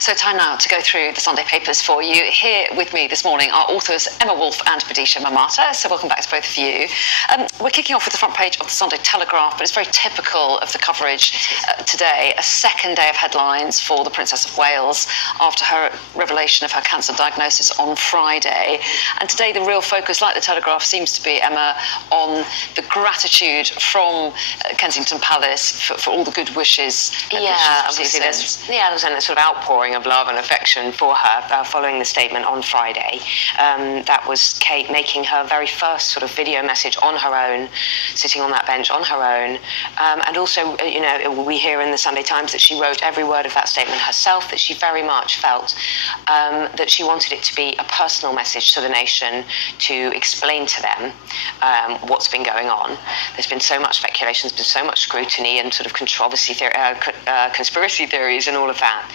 So time now to go through the Sunday papers for you. Here with me this morning are authors Emma Wolfe and Bidisha Mamata. So welcome back to both of you. We're kicking off with the front page of the Sunday Telegraph, but it's very typical of the coverage today. A second day of headlines for the Princess of Wales after her revelation of her cancer diagnosis on Friday. And today the real focus, like the Telegraph, seems to be, Emma, on the gratitude from Kensington Palace for all the good wishes. Obviously there's a sort of outpouring of love and affection for her following the statement on Friday. That was Kate making her very first sort of video message on her own, sitting on that bench on her own. And also, we hear in the Sunday Times that she wrote every word of that statement herself, that she very much felt that she wanted it to be a personal message to the nation to explain to them what's been going on. There's been so much speculation, there's been so much scrutiny and sort of controversy, conspiracy theories and all of that.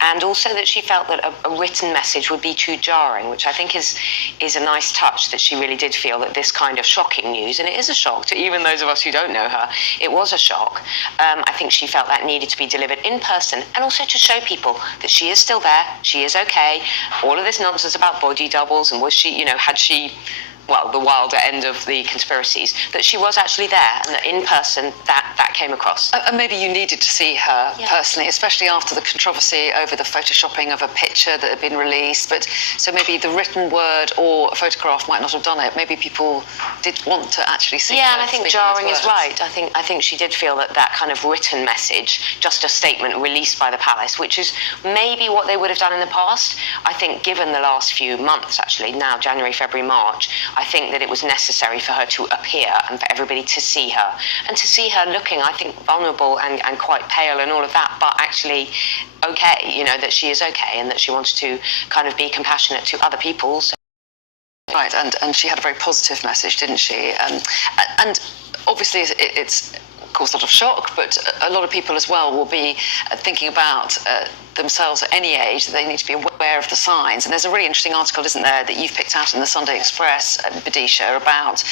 And also that she felt that a written message would be too jarring, which I think is a nice touch, that she really did feel that this kind of shocking news, and it is a shock to even those of us who don't know her, it was a shock. I think she felt that needed to be delivered in person, and also to show people that she is still there, she is okay. All of this nonsense about body doubles and was she, had she, well, the wilder end of the conspiracies, that she was actually there, and that in person that came across. And maybe you needed to see her personally, especially after the controversy over the photoshopping of a picture that had been released. But so maybe the written word or a photograph might not have done it. Maybe people did want to actually see her. Yeah, and I think jarring is right. I think she did feel that kind of written message, just a statement released by the palace, which is maybe what they would have done in the past. I think given the last few months, actually, now January, February, March, I think that it was necessary for her to appear and for everybody to see her. And to see her looking, I think, vulnerable and quite pale and all of that, but actually okay, that she is okay and that she wanted to kind of be compassionate to other people. So. Right, and she had a very positive message, didn't she? And obviously it's caused a lot of shock, but a lot of people as well will be thinking about themselves at any age, that they need to be aware of the signs. And there's a really interesting article, isn't there, that you've picked out in the Sunday Express, Bidisha, about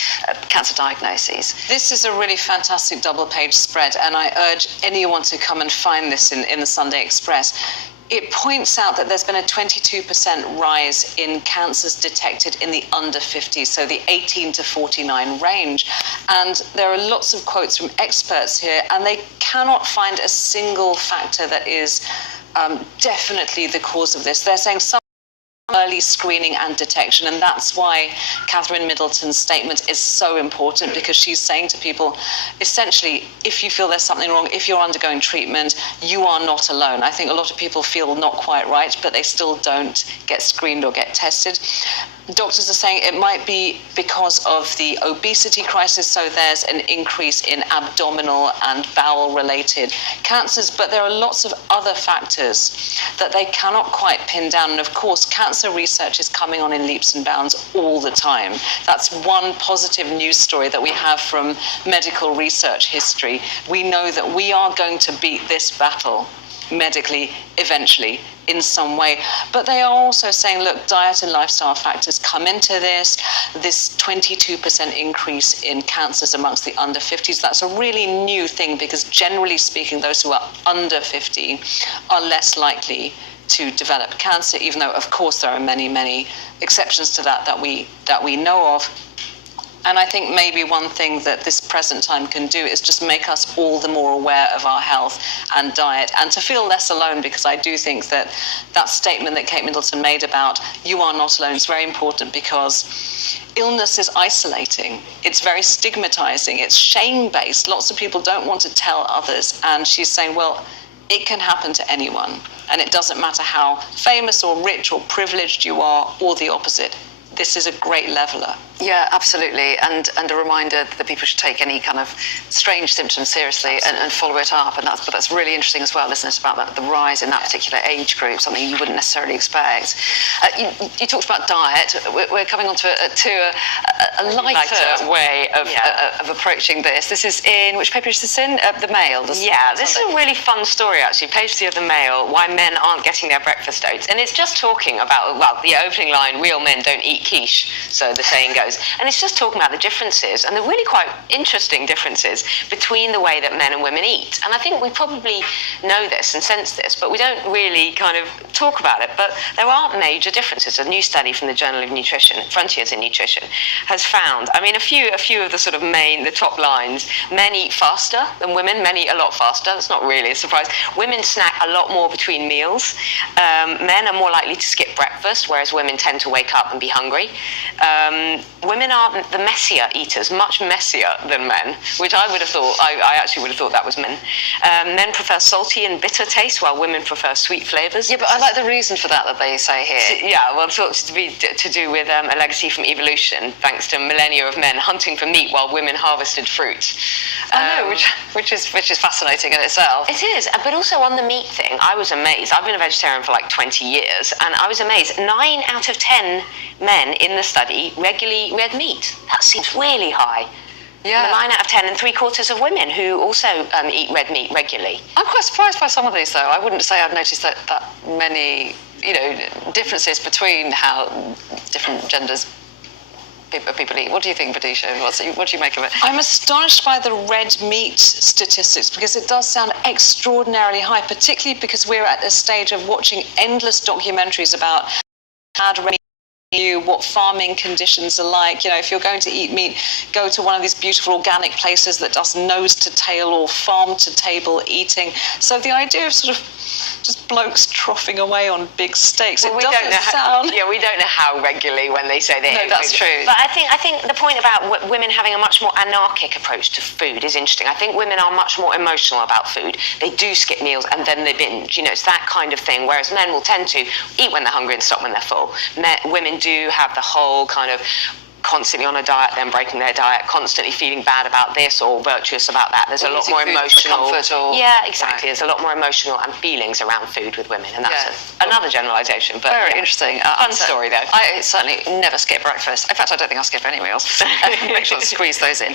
cancer diagnoses. This is a really fantastic double-page spread, and I urge anyone to come and find this in the Sunday Express. It points out that there's been a 22% rise in cancers detected in the under 50s, so the 18 to 49 range. And there are lots of quotes from experts here, and they cannot find a single factor that is definitely the cause of this. They're saying some early screening and detection, and that's why Catherine Middleton's statement is so important, because she's saying to people, essentially, if you feel there's something wrong, if you're undergoing treatment, you are not alone. I think a lot of people feel not quite right, but they still don't get screened or get tested. Doctors are saying it might be because of the obesity crisis, so there's an increase in abdominal and bowel-related cancers, but there are lots of other factors that they cannot quite pin down. And of course, cancer research is coming on in leaps and bounds all the time. That's one positive news story that we have from medical research history. We know that we are going to beat this battle medically eventually in some way. But they are also saying, look, diet and lifestyle factors come into this 22% increase in cancers amongst the under 50s. That's a really new thing, because generally speaking, those who are under 50 are less likely to develop cancer, even though of course there are many, many exceptions to that we know of. And I think maybe one thing that this present time can do is just make us all the more aware of our health and diet, and to feel less alone, because I do think that statement that Kate Middleton made about you are not alone is very important, because illness is isolating. It's very stigmatizing. It's shame-based. Lots of people don't want to tell others. And she's saying, well, it can happen to anyone. And it doesn't matter how famous or rich or privileged you are, or the opposite. This is a great leveler. Yeah, absolutely. And a reminder that people should take any kind of strange symptoms seriously and follow it up. And that's really interesting as well, isn't it, about the rise in that particular age group, something you wouldn't necessarily expect. You talked about diet. We're coming on to a lighter way of approaching this. This is in, which paper is this in? The Mail. This is a really fun story, actually. Page 3 of the Mail, why men aren't getting their breakfast oats. And it's just talking about, well, the opening line, real men don't eat quiche, so the saying goes. videos, and it's just talking about the differences, and the really quite interesting differences between the way that men and women eat. And I think we probably know this and sense this, but we don't really kind of talk about it. But there are major differences. A new study from the Journal of Nutrition, Frontiers in Nutrition, has found, I mean, a few of the sort of the top lines. Men eat faster than women. Men eat a lot faster. That's not really a surprise. Women snack a lot more between meals. Men are more likely to skip breakfast, whereas women tend to wake up and be hungry. Women are the messier eaters, much messier than men, which I would have thought, I actually would have thought that was men. Men prefer salty and bitter taste, while women prefer sweet flavours. Yeah, but I like the reason for that they say here. Yeah, well, it's thought to be to do with a legacy from evolution, thanks to millennia of men hunting for meat while women harvested fruit. I know, which is fascinating in itself. It is, but also on the meat thing, I was amazed. I've been a vegetarian for like 20 years, and I was amazed. 9 out of 10 men in the study regularly red meat. That seems really high. Yeah. 9 out of 10, and 3/4 of women who also eat red meat regularly. I'm quite surprised by some of these, though. I wouldn't say I've noticed that many, differences between how different genders people eat. What do you think, Vidisha? What do you make of it? I'm astonished by the red meat statistics, because it does sound extraordinarily high, particularly because we're at a stage of watching endless documentaries about bad red meat, what farming conditions are like. If you're going to eat meat, go to one of these beautiful organic places that does nose to tail or farm to table eating. So the idea of sort of just blokes troughing away on big steaks, well, we don't know how regularly when they say they No, that's true. But I think the point about women having a much more anarchic approach to food is interesting. I think women are much more emotional about food. They do skip meals and then they binge. It's that kind of thing, whereas men will tend to eat when they're hungry and stop when they're full. Women do have the whole kind of constantly on a diet, then breaking their diet, constantly feeling bad about this or virtuous about that. There's a lot more emotional. Yeah, exactly. There's a lot more emotional and feelings around food with women, and that's another generalisation. But very interesting. Fun story though. I certainly never skip breakfast. In fact, I don't think I'll skip any meals. Make sure to squeeze those in.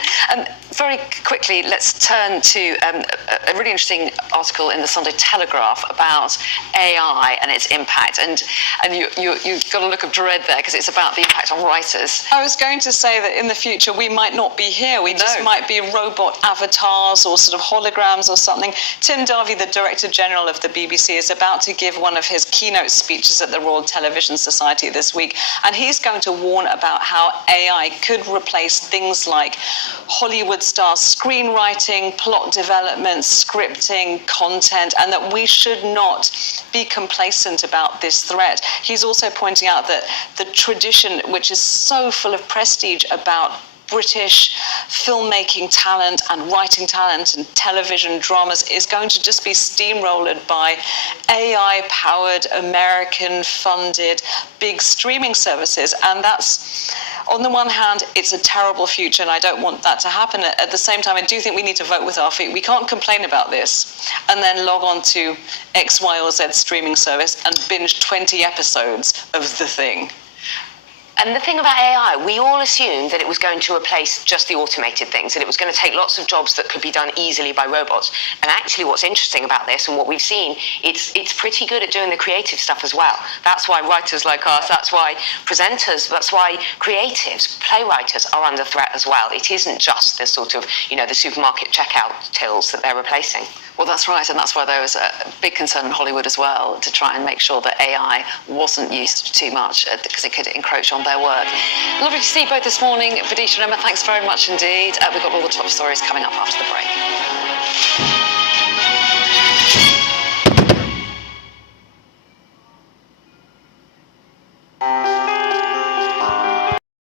Very quickly, let's turn to a really interesting article in the Sunday Telegraph about AI and its impact. And you've got a look of dread there, because it's about the impact on writers. I was going to say that in the future we might not be here. We just might be robot avatars or sort of holograms or something. Tim Darby, the Director General of the BBC, is about to give one of his keynote speeches at the Royal Television Society this week, and he's going to warn about how AI could replace things like Hollywood stars' screenwriting, plot development, scripting, content, and that we should not be complacent about this threat. He's also pointing out that the tradition, which is so full of prestige about British filmmaking talent and writing talent and television dramas, is going to just be steamrolled by AI-powered, American-funded big streaming services. And that's, on the one hand, it's a terrible future, and I don't want that to happen. At the same time, I do think we need to vote with our feet. We can't complain about this and then log on to X, Y, or Z streaming service and binge 20 episodes of the thing. And the thing about AI, we all assumed that it was going to replace just the automated things, that it was going to take lots of jobs that could be done easily by robots. And actually what's interesting about this and what we've seen, it's pretty good at doing the creative stuff as well. That's why writers like us, that's why presenters, that's why creatives, playwriters are under threat as well. It isn't just the sort of, the supermarket checkout tills that they're replacing. Well, that's right, and that's why there was a big concern in Hollywood as well, to try and make sure that AI wasn't used too much, because it could encroach on their work. Lovely to see you both this morning. Vidisha and Emma, thanks very much indeed. We've got all the top stories coming up after the break.